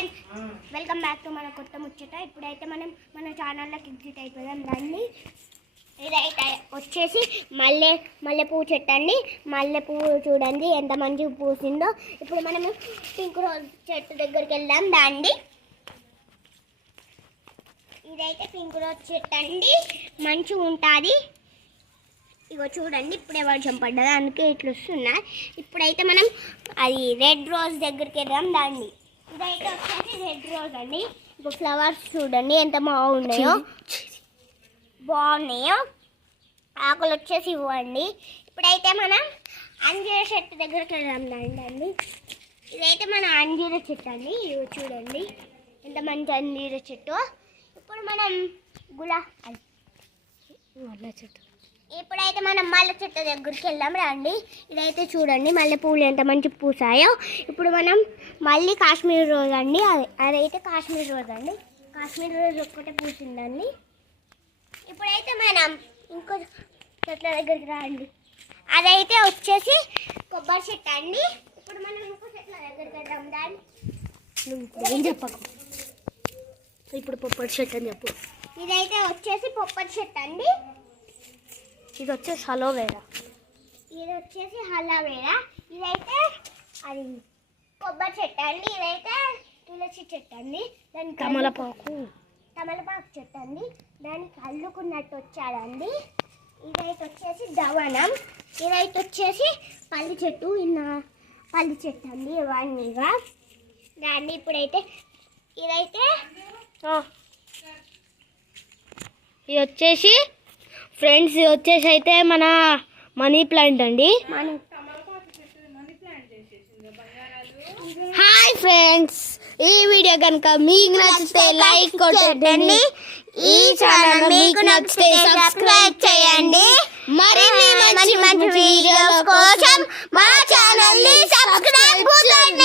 Friends, welcome back to మన కొత్త ముచ్చట. ఇప్పుడైతే మనం మన ఛానల్లోకి ఎగ్జిట్ అయిపోయాం. దాన్ని ఇదైతే వచ్చేసి మల్లెపూ చెట్టు అండి. మల్లెపూ చూడండి ఎంత మంచిగా పూసిందో. ఇప్పుడు మనము పింక్ రోజ్ చెట్టు దగ్గరికి వెళ్దాం. దాండి ఇదైతే పింక్ రోజ్ చెట్టు అండి, మంచిగా ఉంటుంది. ఇగో చూడండి, ఇప్పుడే వర్షం పడ్డది, అందుకే ఇట్లా వస్తున్నాయి. ఇప్పుడైతే మనం అది రెడ్ రోజ్ దగ్గరికి వెళ్దాం. దాన్ని ఇదైతే వచ్చేసి రెడ్ రోజ్ అండి. ఇప్పుడు ఫ్లవర్స్ చూడండి ఎంత బాగున్నాయో, ఆకులు వచ్చేసి ఇవ్వండి. ఇప్పుడైతే మనం అంజీర చెట్టు దగ్గరికి వెళ్దాం. దాండి ఇదైతే మన అంజీర చెట్టు అండి. ఇవి చూడండి ఎంత మంచి అంజీర చెట్టు. ఇప్పుడు మనం మల్లె చెట్టు ఇప్పుడైతే మనం మల్లె చెట్టు దగ్గరికి వెళ్దాం. రండి, ఇదైతే చూడండి మల్లె పూలు ఎంత మంచి పూసాయో. ఇప్పుడు మనం మళ్ళీ కాశ్మీర్ రోజ్ అండి, అదైతే కాశ్మీర్ రోజ్ అండి. కాశ్మీర్ రోజ్ ఒక్కటే పూసిందండి. ఇప్పుడైతే మనం ఇంకో చెట్ల దగ్గరికి రండి, అదైతే వచ్చేసి కొబ్బరి చెట్టు అండి. ఇప్పుడు మనం ఇంకో చెట్ల దగ్గరికి వెళ్దాం. దాన్ని చెప్పకు, ఇప్పుడు పొప్పటి చెట్టు అని చెప్పు. ఇదైతే వచ్చేసి పొప్పటి చెట్టు అండి. ఇది వచ్చేసి హలోవేరా. ఇదైతే అది కొబ్బరి చెట్టు అండి. ఇదైతే తులసి చెట్టు అండి. దానికి తమలపాకు చెట్టు అండి. దానికి అల్లుకున్నట్టు వచ్చాడండి. ఇదైతే వచ్చేసి దవనం. ఇదైతే వచ్చేసి పల్లి చెట్టు అండి. ఇవన్నీగా దాన్ని ఇప్పుడైతే ఇదైతే ఇది వచ్చేసి ఫ్రెండ్స్, ఇది వచ్చేసి అయితే మన మనీ ప్లాంట్ అండి. హాయ్ ఫ్రెండ్స్, ఈ వీడియో కనుక మీకు నచ్చితే లైక్ కొట్టండి. ఈ ఛానల్ మీకు నచ్చితే సబ్స్క్రైబ్ చేయండి. మరిన్ని మంచి మంచి వీడియోల కోసం మా ఛానల్ ని సబ్స్క్రైబ్ చేయండి.